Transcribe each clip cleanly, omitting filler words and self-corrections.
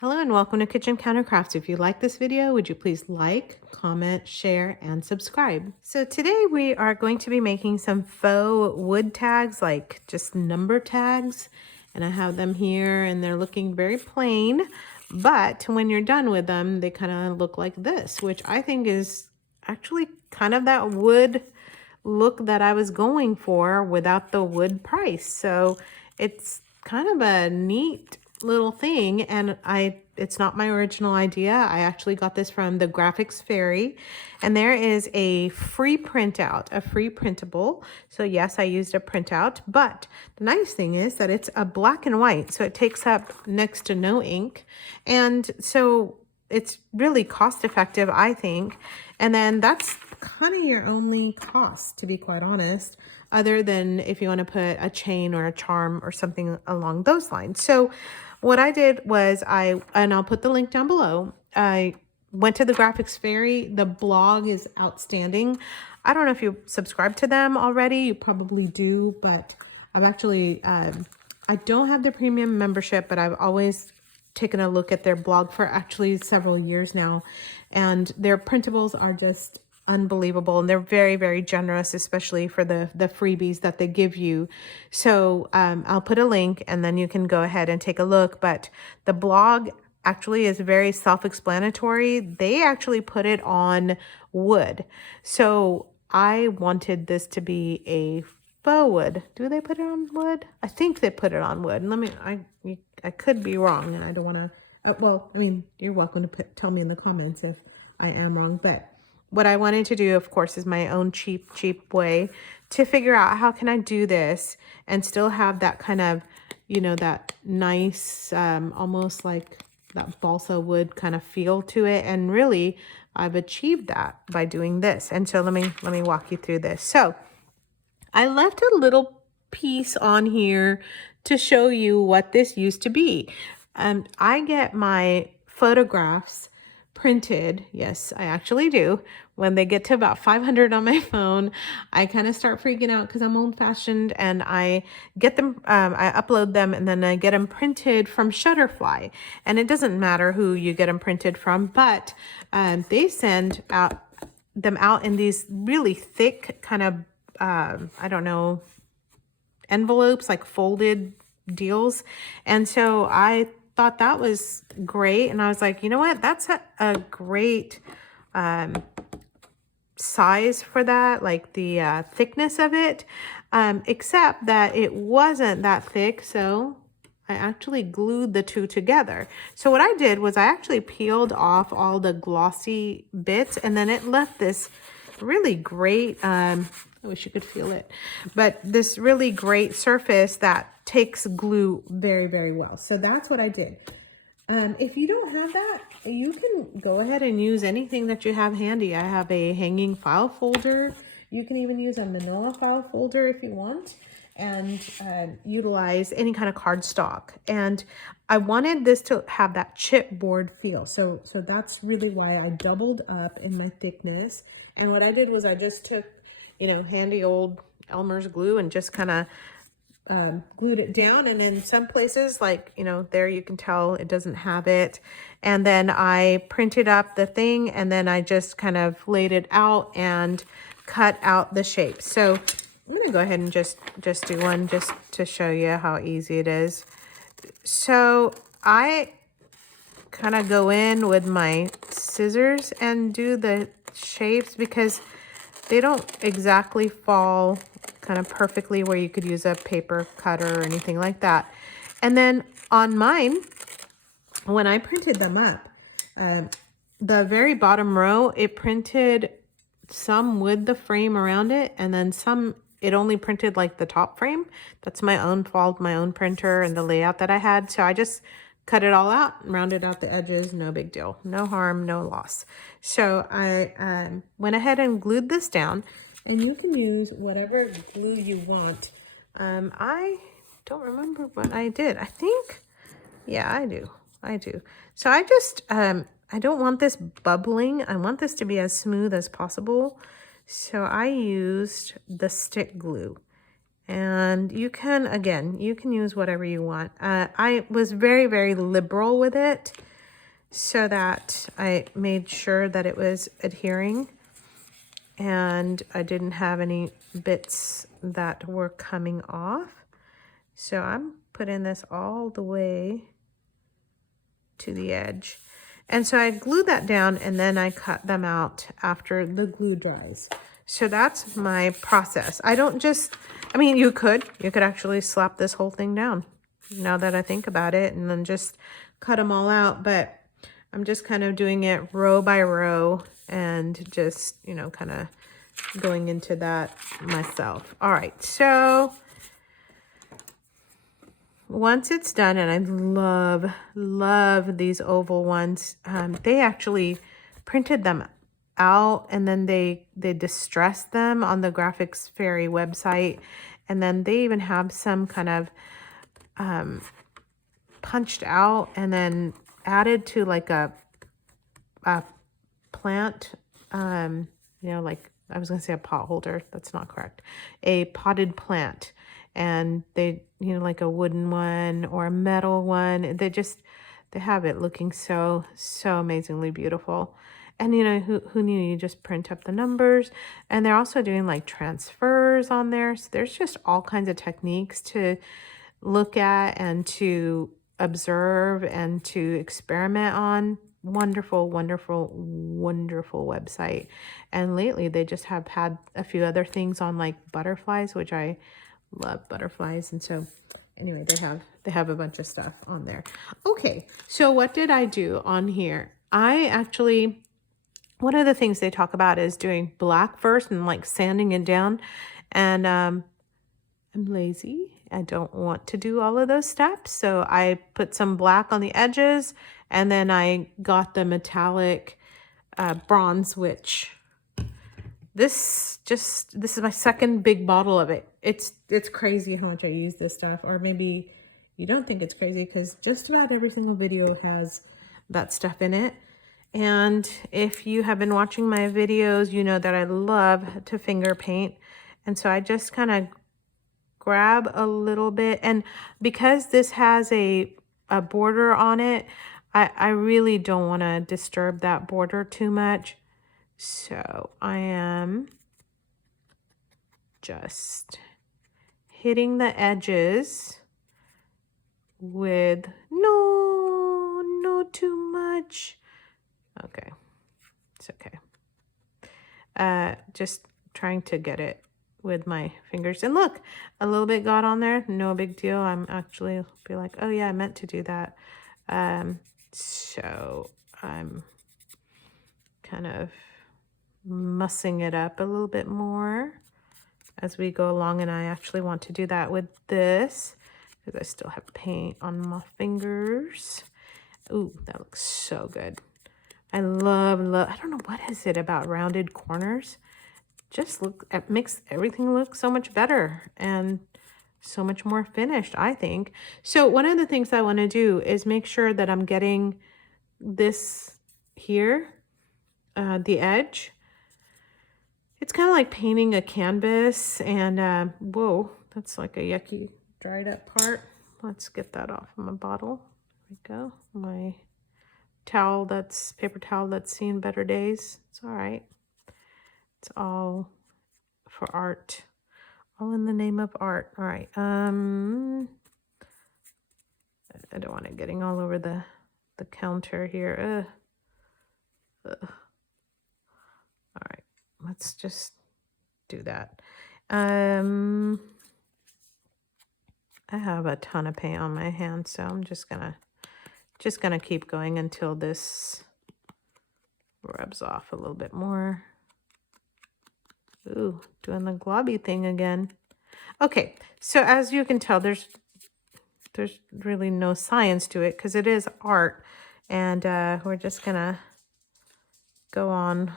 Hello and welcome to Kitchen Counter Crafts. If you like this video, would you please like, comment, share, and subscribe. So today we are going to be making some faux wood tags, like just number tags. And I have them here and they're looking very plain, but when you're done with them, they kind of look like this, which I think is actually kind of that wood look that I was going for without the wood price. So it's kind of a neat little thing, and it's not my original idea. I actually got this from the Graphics Fairy, and there is a free printout, a free printable. So yes, I used a printout, but the nice thing is that it's a black and white, so it takes up next to no ink, and so it's really cost effective, I think. And then that's kind of your only cost, to be quite honest, other than if you want to put a chain or a charm or something along those lines. So what I did was and I'll put the link down below. I went to the Graphics Fairy. The blog is outstanding. I don't know if you subscribe to them already. You probably do, but I've actually, I don't have the premium membership, but I've always taken a look at their blog for actually several years now. And their printables are just unbelievable, and they're very, very generous, especially for the freebies that they give you. So I'll put a link and then you can go ahead and take a look. But the blog actually is very self-explanatory. They actually put it on wood, so I wanted this to be a faux wood. Do they put it on wood? I think they put it on wood. I could be wrong, and I don't want to well, I mean, you're welcome to tell me in the comments if I am wrong. But what I wanted to do, of course, is my own cheap way to figure out how can I do this and still have that kind of, that nice, almost like that balsa wood kind of feel to it. And really, I've achieved that by doing this. And so let me walk you through this. So I left a little piece on here to show you what this used to be. I get my photographs printed. Yes, I actually do. When they get to about 500 on my phone, I kind of start freaking out because I'm old-fashioned, and I get them, I upload them, and then I get them printed from Shutterfly. And it doesn't matter who you get them printed from, but they send them out in these really thick kind of, I don't know, envelopes, like folded deals. And so I thought that was great. And I was like, you know what? That's a great size for that, like the thickness of it, except that it wasn't that thick. So I actually glued the two together. So what I did was I actually peeled off all the glossy bits, and then it left this really great, I wish you could feel it, but this really great surface that takes glue very, very well. So that's what I did. If you don't have that, you can go ahead and use anything that you have handy. I have a hanging file folder. You can even use a manila file folder if you want, and utilize any kind of cardstock. And I wanted this to have that chipboard feel. So that's really why I doubled up in my thickness. And what I did was I just took, handy old Elmer's glue and just kind of glued it down. And in some places, like, there you can tell it doesn't have it. And then I printed up the thing, and then I just kind of laid it out and cut out the shape. So I'm going to go ahead and just do one just to show you how easy it is. So I kind of go in with my scissors and do the shapes because they don't exactly fall kind of perfectly where you could use a paper cutter or anything like that. And then on mine, when I printed them up, the very bottom row, it printed some with the frame around it, and then some it only printed like the top frame. That's my own fault, my own printer and the layout that I had. So I just cut it all out, rounded out the edges, no big deal, no harm, no loss. So I went ahead and glued this down, and you can use whatever glue you want. I don't remember what I did. I think, yeah, I do. So I just, I don't want this bubbling. I want this to be as smooth as possible. So I used the stick glue, and you can, again, you can use whatever you want. I was very, very liberal with it. so that I made sure that it was adhering and I didn't have any bits that were coming off. So I'm putting this all the way to the edge. And so I glued that down and then I cut them out after the glue dries. So that's my process. I don't just, I mean, you could actually slap this whole thing down now that I think about it and then just cut them all out. But I'm just kind of doing it row by row and just, you know, kind of going into that myself. All right, so once it's done, and I love these oval ones, they actually printed them out and then they distressed them on the Graphics Fairy website. And then they even have some kind of punched out and then added to like a plant, you know, like I was gonna say a pot holder, that's not correct, a potted plant. And they, you know, like a wooden one or a metal one, they have it looking so amazingly beautiful. And you know, who knew, you just print up the numbers. And they're also doing like transfers on there, so there's just all kinds of techniques to look at and to observe and to experiment on. Wonderful website. And lately they just have had a few other things on, like butterflies, which I love butterflies. And so anyway, they have a bunch of stuff on there. Okay, so what did I do on here? I actually, one of the things they talk about is doing black first and like sanding it down. And I'm lazy. I don't want to do all of those steps. So I put some black on the edges and then I got the metallic bronze, which this is my second big bottle of it. It's crazy how much I use this stuff. Or maybe you don't think it's crazy because just about every single video has that stuff in it. And if you have been watching my videos, you know that I love to finger paint. And so I just kind of grab a little bit, and because this has a border on it, I really don't want to disturb that border too much. So I am just hitting the edges with no too much. Okay, it's okay. Just trying to get it with my fingers. And look, a little bit got on there, no big deal. I'm actually be like, oh yeah, I meant to do that. So I'm kind of mussing it up a little bit more as we go along. And I actually want to do that with this because I still have paint on my fingers. Ooh, that looks so good. I love, I don't know what is it about rounded corners. Just it makes everything look so much better and so much more finished, I think. So one of the things I want to do is make sure that I'm getting this here, the edge. It's kind of like painting a canvas, and whoa, that's like a yucky dried up part. Let's get that off of my bottle. There we go. My towel, paper towel that's seen better days. It's all right. It's all for art, all in the name of art. All right. I don't want it getting all over the counter here. All right, let's just do that. I have a ton of paint on my hand, so I'm just gonna keep going until this rubs off a little bit more. Ooh, doing the globby thing again. Okay, so as you can tell, there's really no science to it because it is art, and we're just gonna go on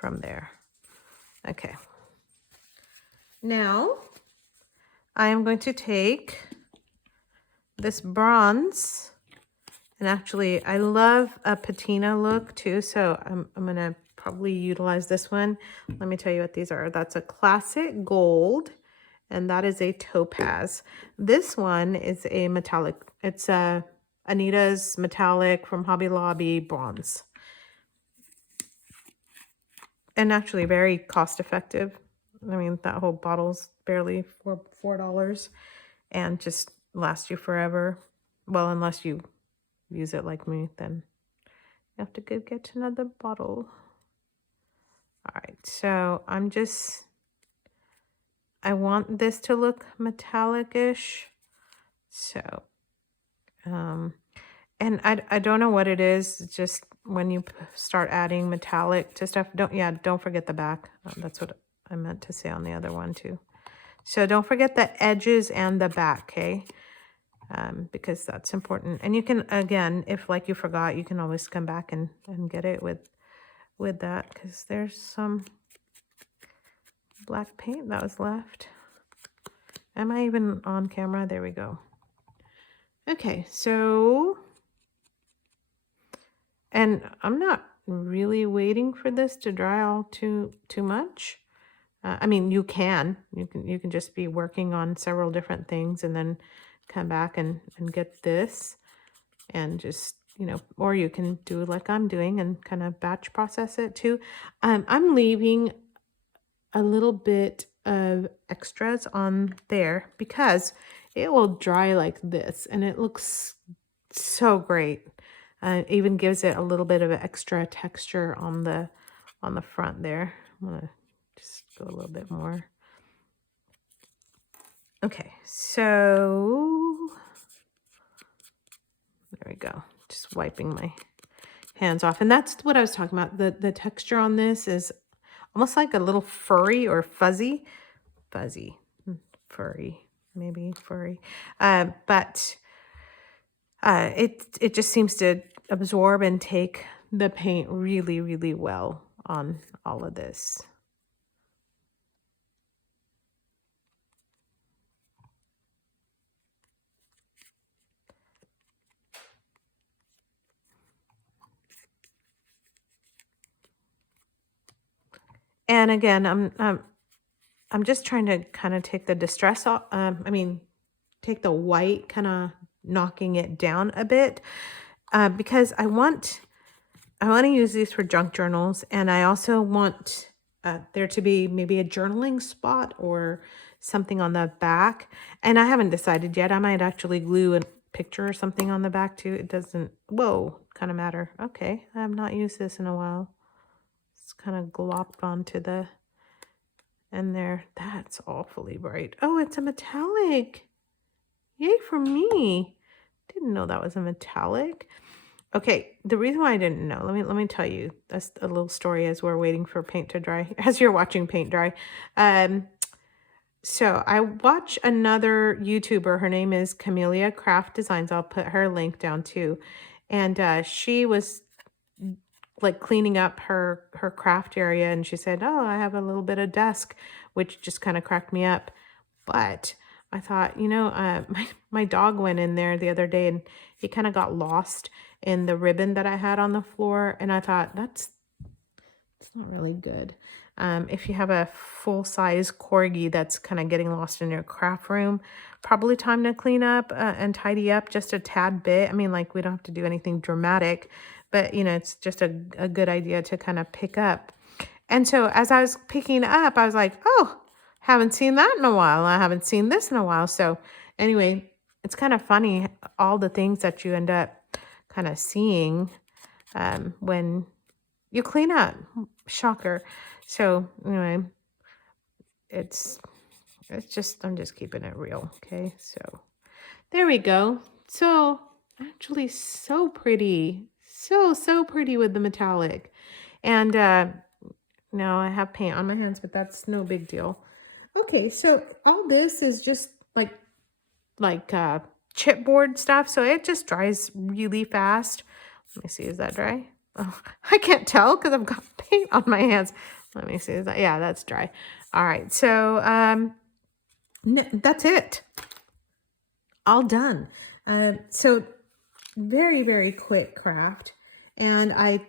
from there. Okay. Now I am going to take this bronze, and actually I love a patina look too, so I'm gonna probably utilize this one. Let me tell you what these are. That's a classic gold, and that is a topaz. This one is a metallic, it's a Anita's Metallic from Hobby Lobby bronze. And actually very cost effective. I mean, that whole bottle's barely $4 and just lasts you forever. Well, unless you use it like me, then you have to go get another bottle. All right, so I want this to look metallic-ish. So, and I don't know what it is. It's just when you start adding metallic to stuff, don't forget the back. That's what I meant to say on the other one too. So don't forget the edges and the back, okay? Because that's important. And you can, again, if like you forgot, you can always come back and get it with that, because there's some black paint that was left. Am I even on camera? There we go. Okay, so, and I'm not really waiting for this to dry all too much. I mean, you can just be working on several different things and then come back and get this and just, you know, or you can do like I'm doing and kind of batch process it too. I'm leaving a little bit of extras on there because it will dry like this and it looks so great. Even gives it a little bit of extra texture on the front there. I'm gonna just go a little bit more. Okay, so there we go. Just wiping my hands off. And that's what I was talking about. The texture on this is almost like a little furry or fuzzy. Furry, maybe furry. But it just seems to absorb and take the paint really, really well on all of this. And again, I'm just trying to kind of take the distress off. Take the white, kind of knocking it down a bit, because I want to use these for junk journals, and I also want there to be maybe a journaling spot or something on the back. And I haven't decided yet. I might actually glue a picture or something on the back too. It doesn't, kind of matter. Okay, I have not used this in a while. It's kind of glopped onto the end there. That's awfully bright. Oh, it's a metallic. Yay for me. Didn't know that was a metallic. Okay, the reason why I didn't know, let me tell you, that's a little story as we're waiting for paint to dry, as you're watching paint dry. So I watch another YouTuber, her name is Camellia Craft Designs. I'll put her link down too. And she was like cleaning up her craft area, and she said, oh, I have a little bit of desk, which just kind of cracked me up. But I thought, you know, my dog went in there the other day and he kind of got lost in the ribbon that I had on the floor. And I thought, it's not really good. If you have a full-size corgi that's kind of getting lost in your craft room, probably time to clean up and tidy up just a tad bit. I mean, like, we don't have to do anything dramatic, but, you know, it's just a good idea to kind of pick up. And so as I was picking up, I was like, oh, haven't seen that in a while. I haven't seen this in a while. So anyway, it's kind of funny, all the things that you end up kind of seeing when you clean up. Shocker. So anyway, it's just, I'm just keeping it real. Okay. So there we go. So actually so pretty. So pretty with the metallic. And now I have paint on my hands, but that's no big deal. Okay, so all this is just like chipboard stuff, so it just dries really fast. Let me see, is that dry? Oh, I can't tell because I've got paint on my hands. Let me see, is that, yeah, that's dry. All right, so that's it. All done. So very, very quick craft. And I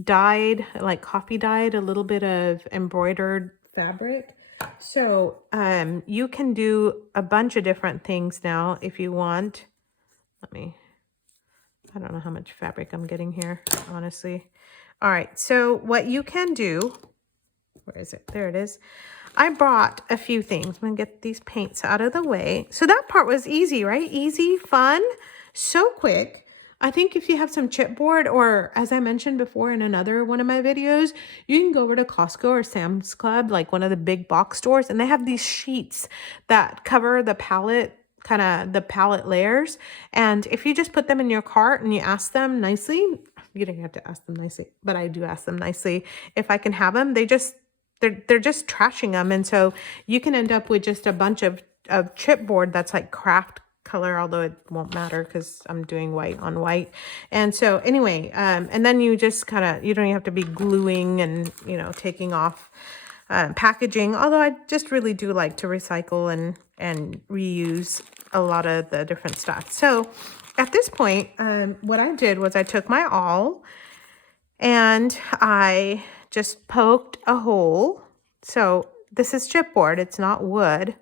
dyed, like coffee dyed, a little bit of embroidered fabric. So you can do a bunch of different things now if you want. Let me I don't know how much fabric I'm getting here, honestly. All right, so what you can do, where is it? There it is. I brought a few things. I'm gonna get these paints out of the way. So that part was easy, right? Easy, fun, so quick. I think if you have some chipboard, or as I mentioned before in another one of my videos, you can go over to Costco or Sam's Club, like one of the big box stores, and they have these sheets that cover the palette, kind of the palette layers. And if you just put them in your cart and you ask them nicely, you don't have to ask them nicely, but I do ask them nicely if I can have them. They're just trashing them, and so you can end up with just a bunch of chipboard that's like craft color, although it won't matter because I'm doing white on white. And so anyway, and then you just kind of, you don't even have to be gluing and, you know, taking off packaging, although I just really do like to recycle and reuse a lot of the different stuff. So at this point, what I did was I took my awl and I just poked a hole. So this is chipboard, it's not wood.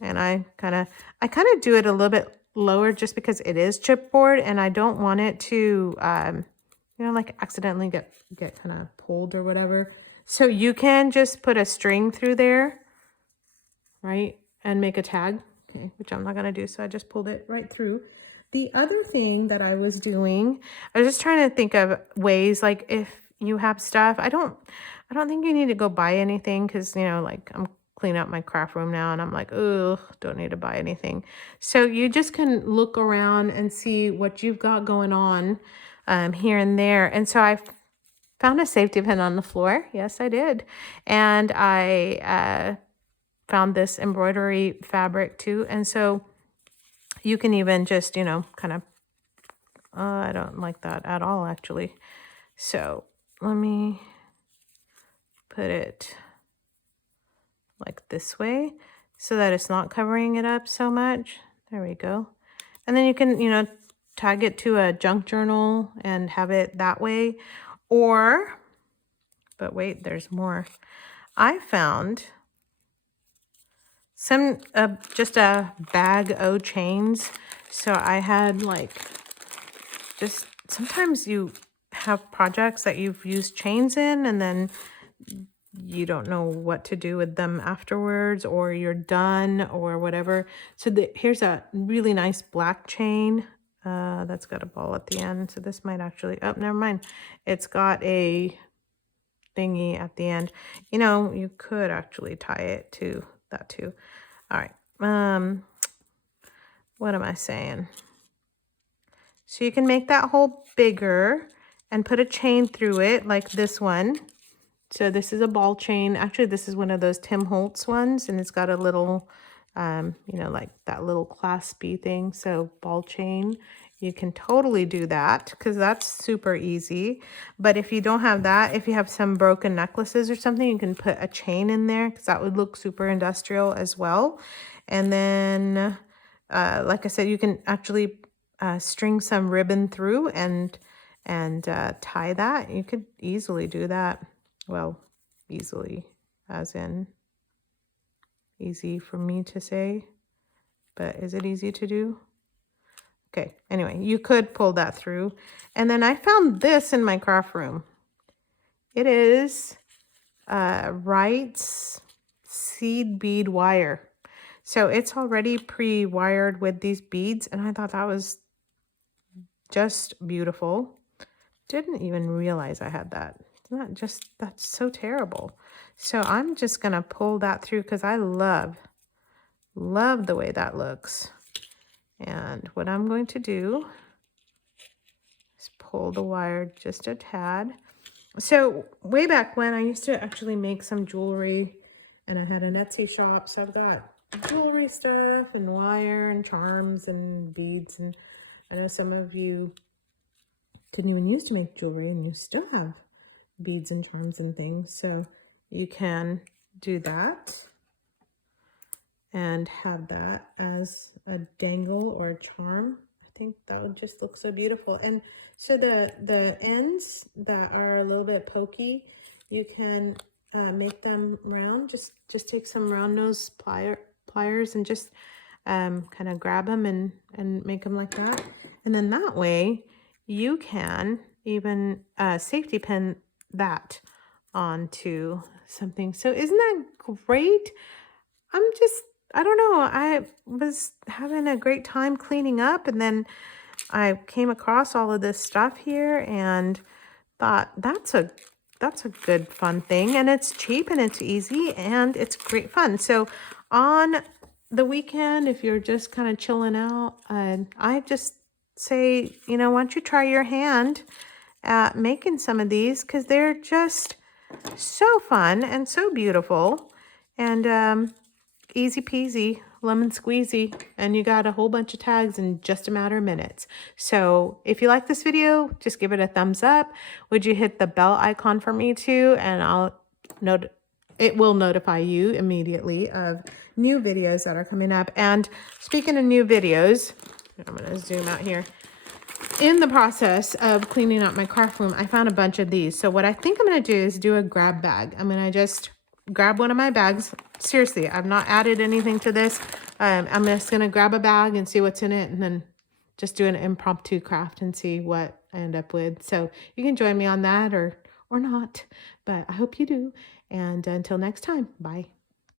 And I kind of do it a little bit lower just because it is chipboard, and I don't want it to, you know, like accidentally get kind of pulled or whatever. So you can just put a string through there, right, and make a tag, okay, which I'm not going to do. So I just pulled it right through. The other thing that I was doing, I was just trying to think of ways, like if you have stuff, I don't think you need to go buy anything because, you know, like I'm cleaning up my craft room now and I'm like, oh, don't need to buy anything. So you just can look around and see what you've got going on here and there. And so I found a safety pin on the floor. Yes, I did. And I found this embroidery fabric too. And so you can even just, you know, kind of, I don't like that at all, actually. So let me put it like this way so that it's not covering it up so much. There we go. And then you can, you know, tag it to a junk journal and have it that way. Or, but wait, there's more. I found some, just a bag o' chains. So I had like, just sometimes you have projects that you've used chains in and then you don't know what to do with them afterwards, or you're done or whatever. So here's a really nice black chain that's got a ball at the end. So this might actually, oh, never mind. It's got a thingy at the end. You know, you could actually tie it to that too. All right. What am I saying? So you can make that hole bigger and put a chain through it like this one. So this is a ball chain. Actually, this is one of those Tim Holtz ones, and it's got a little, you know, like that little claspy thing. So ball chain, you can totally do that because that's super easy. But if you don't have that, if you have some broken necklaces or something, you can put a chain in there because that would look super industrial as well. And then, like I said, you can actually string some ribbon through and tie that. You could easily do that. Well, easily, as in easy for me to say, but is it easy to do? Okay, anyway, you could pull that through. And then I found this in my craft room. It is Wright's seed bead wire. So it's already pre-wired with these beads, and I thought that was just beautiful. Didn't even realize I had that. Not just, that's so terrible. So I'm just gonna pull that through because I love the way that looks. And what I'm going to do is pull the wire just a tad. So way back when, I used to actually make some jewelry, and I had an Etsy shop. So I've got jewelry stuff and wire and charms and beads. And I know some of you didn't even used to make jewelry, and you still have beads and charms and things. So you can do that and have that as a dangle or a charm. I think that would just look so beautiful. And so the ends that are a little bit pokey, you can make them round. Just take some round nose pliers and just kind of grab them and make them like that. And then that way you can even safety pin that onto something. So isn't that great? I'm just, I don't know. I was having a great time cleaning up, and then I came across all of this stuff here and thought that's a good fun thing, and it's cheap and it's easy and it's great fun. So on the weekend, if you're just kind of chilling out, I just say, why don't you try your hand at making some of these, because they're just so fun and so beautiful, and easy peasy, lemon squeezy, and you got a whole bunch of tags in just a matter of minutes. So if you like this video, just give it a thumbs up. Would you hit the bell icon for me too? And it will notify you immediately of new videos that are coming up. And speaking of new videos, I'm gonna zoom out here. In the process of cleaning out my craft room, I found a bunch of these. So what I think I'm going to do is do a grab bag. I'm going to just grab one of my bags. Seriously, I've not added anything to this. I'm just going to grab a bag and see what's in it, and then just do an impromptu craft and see what I end up with. So you can join me on that or not, but I hope you do. And until next time, bye.